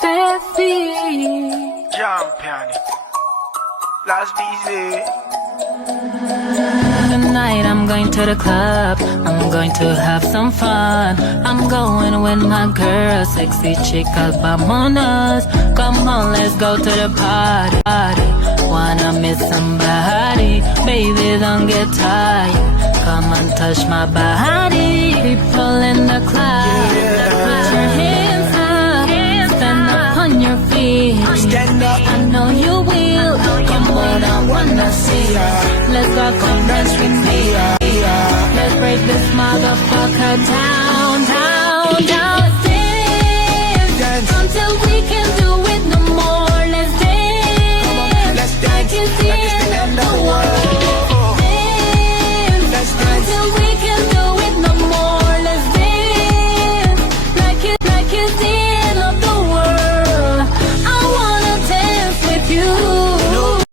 Steffi. Jump piano. Last busy. Tonight I'm going to the club, I'm going to have some fun. I'm going with my girl, sexy chicas, vamonos. Come on, let's go to the party. Wanna meet somebody, baby, don't get tired. Come and touch my body. People in the club, put your hands up, stand up on your feet. Stand up. I know you will. Come on, I wanna see ya. Let's go, come dance with me. Let's break this motherfucker down, down, down. Dance until we can do it no more. Let's dance, Let's dance. like it's the end of the world. Dance until we can do it no more. Let's dance, like it's the